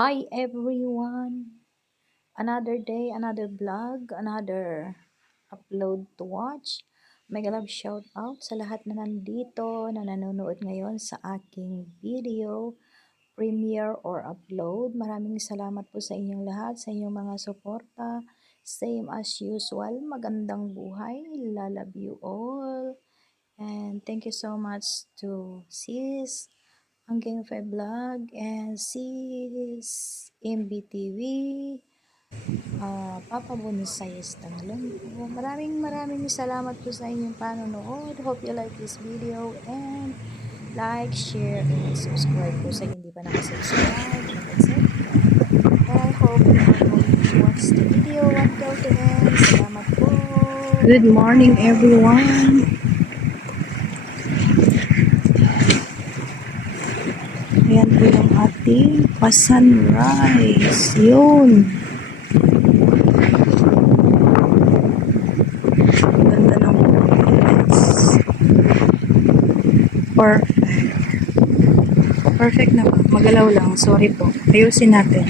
Hi everyone! Another day, another vlog, another upload to watch. Mega love shout out sa lahat na nandito na nanonood ngayon sa aking video, premiere or upload. Maraming salamat po sa inyong lahat, sa inyong mga suporta. Same as usual, magandang buhay. Love you all. And thank you so much to sis, Hanggang Fe Vlog, and sis MBTV, Papa Bonsai Tanglong po. Maraming salamat po sa inyong panonood. Hope you like this video and like, share, and subscribe po sa hindi pa nakasubscribe. And I hope you are going to watch the video until the end. Salamat po. Good morning everyone. Ayan po yung ating pa-sunrise. Yun. Ganda ng bukas. Perfect. Perfect na ba? Magalaw lang. Sorry po. Ayusin natin.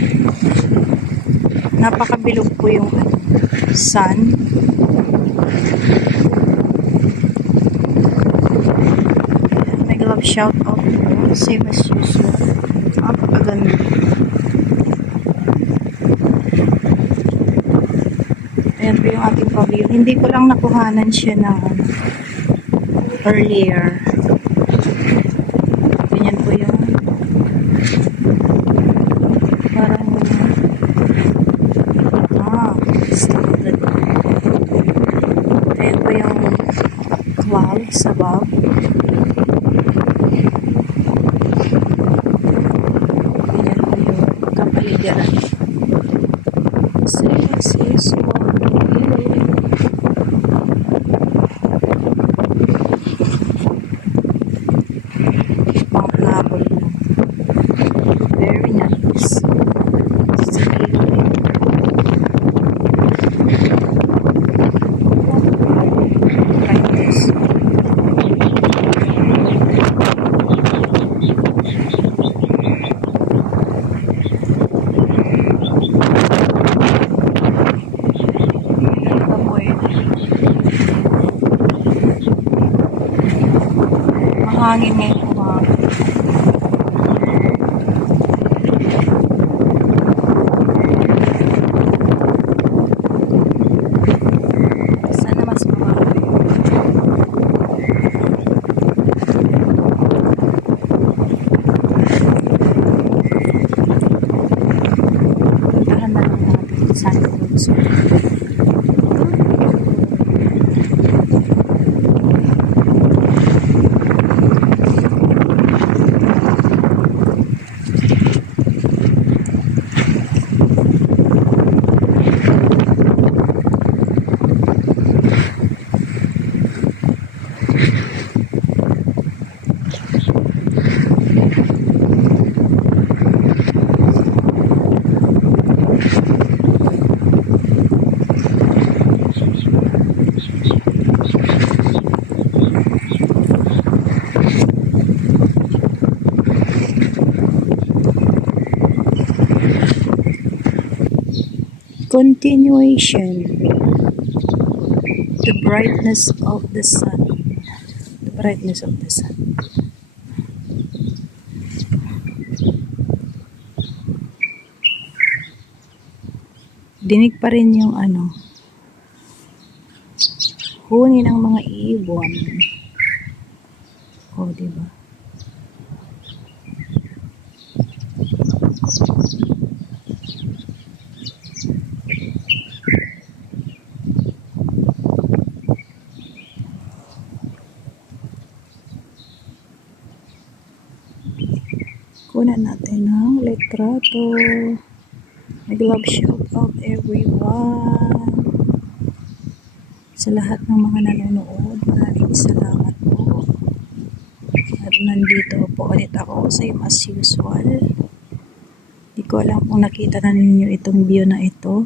Napakabilog po yung sun. Mega love shout out. Same as usual. Napakaganda. Ayan po yung ating pavilion. Hindi ko lang nakuhanan siya na earlier. Ganyan po yung parang standard. Ayan po yung clouds above. Ganyan po yung kapaligiran. Same as usual. Panghabol lang. Very nice. Like this. Ano po eh. Mahangin ngayon umaga. Sana mas umaga. Puntahan na lang natin Santa Cruz. Continuation. The brightness of the sun. The brightness of the sun. Dinig pa rin yung huni ng mga ibon. O, diba? Kunan natin ng litrato. Mega love shout out everyone. Sa lahat ng mga nanonood, maraming salamat po. At nandito po ulit ako, same as usual. Hindi ko alam kung nakita na ninyo itong view na ito.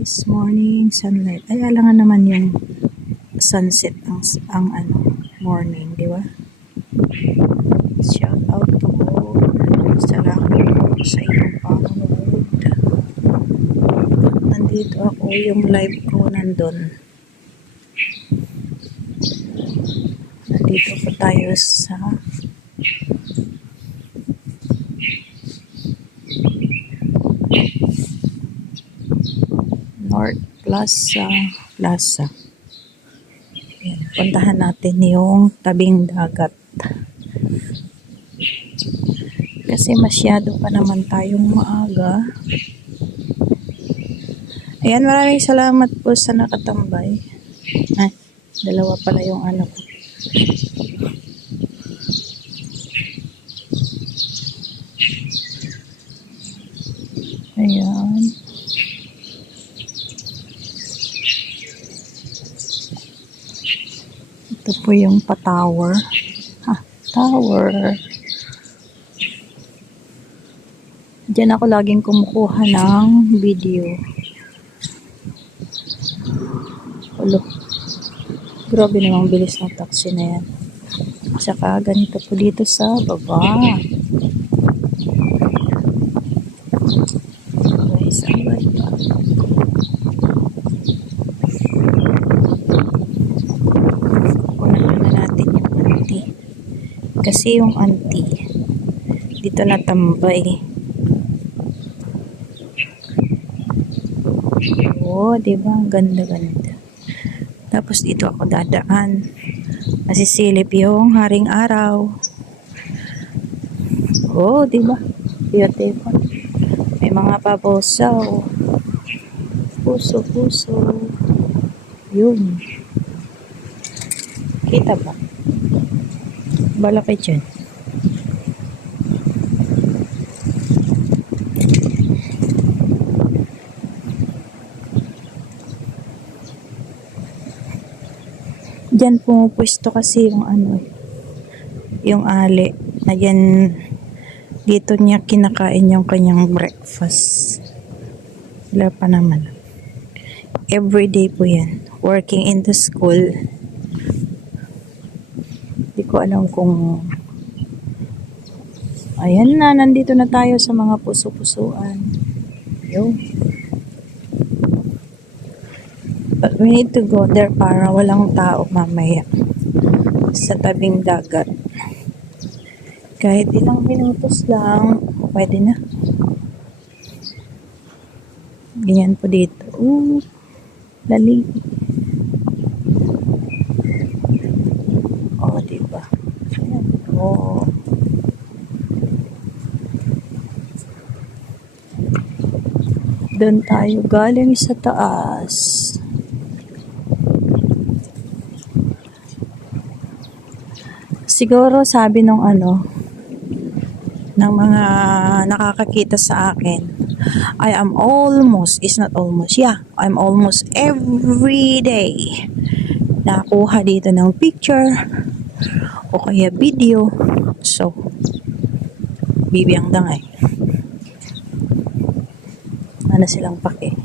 guys, morning sunlight. Ay, alangan naman yung sunset ang morning, di ba? Shout out to all. Salamat po sa iyong panonood. Nandito ako, yung live ko nandun. Nandito po tayo sa North Plaza. Ayan, puntahan natin yung tabing dagat. Kasi masyado pa naman tayong maaga. Ayan, maraming salamat po sa nakatambay. Ay, dalawa pala yung ano ko. Ayan. Ito po yung pa-tower. Tower. Diyan ako laging kumukuha ng video. Ulo. Grabe namang bilis ng taxi na yan. Saka ganito po dito sa baba. Guys, ang ganda. Unahan na natin yung auntie. Kasi yung auntie dito natambay. Oh, diba? Ang ganda-ganda. Tapos dito ako dadaan. Masisilip yung haring araw. Oh, diba? Beautiful. May mga pabosaw. Puso. Yun. Kita ba? Balaki dyan. Diyan pumupwesto kasi yung yung ali. Ayan, dito niya kinakain yung kanyang breakfast. Wala pa naman. Everyday po yan. Working in the school. Hindi ko alam kung... Ayan na, nandito na tayo sa mga puso-pusuan. Yo. But we need to go there para walang tao mamaya sa tabing dagat. Kahit ilang minutos lang, pwede na. Ganyan po dito. Lali. Oh, diba? Ayan. Oh. Doon tayo galing sa taas. Siguro sabi nung ng mga nakakakita sa akin, I am almost, it's not almost, yeah, I'm almost every day nakuha dito ng picture o kaya video. So, bibiyang dangay. Ano silang pake?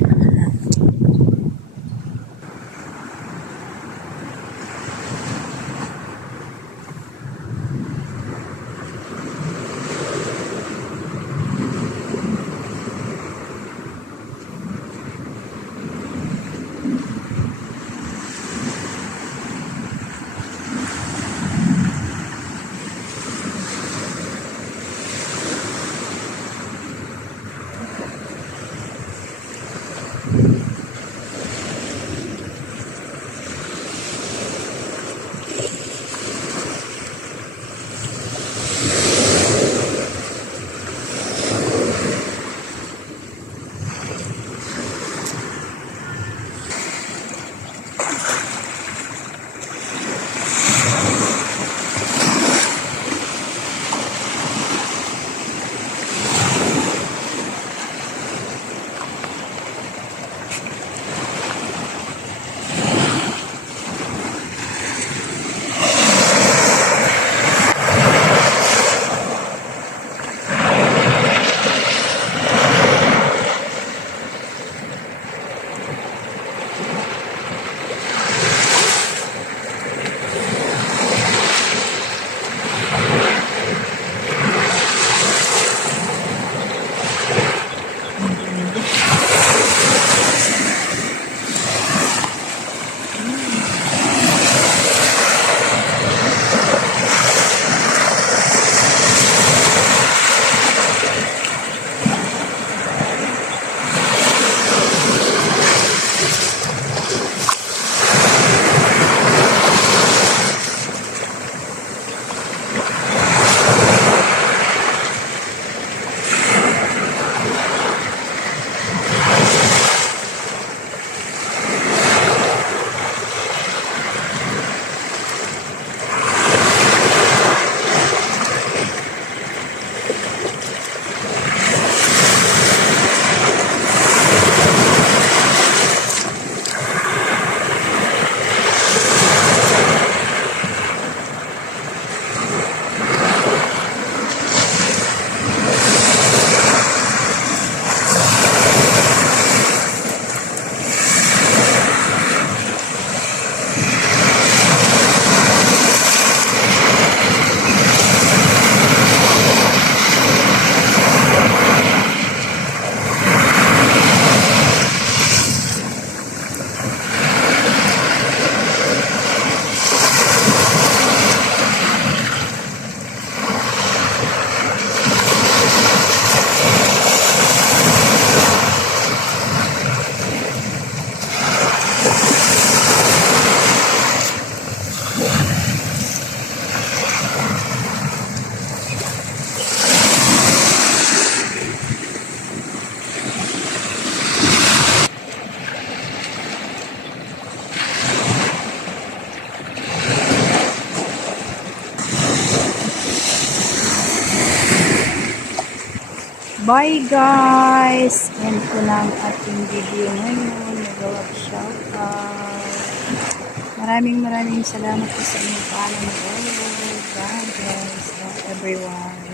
Bye guys! End ko lang ating video ngayon. Nag-love shout out. Maraming salamat po sa inyong panonood. Bye guys. Bye everyone.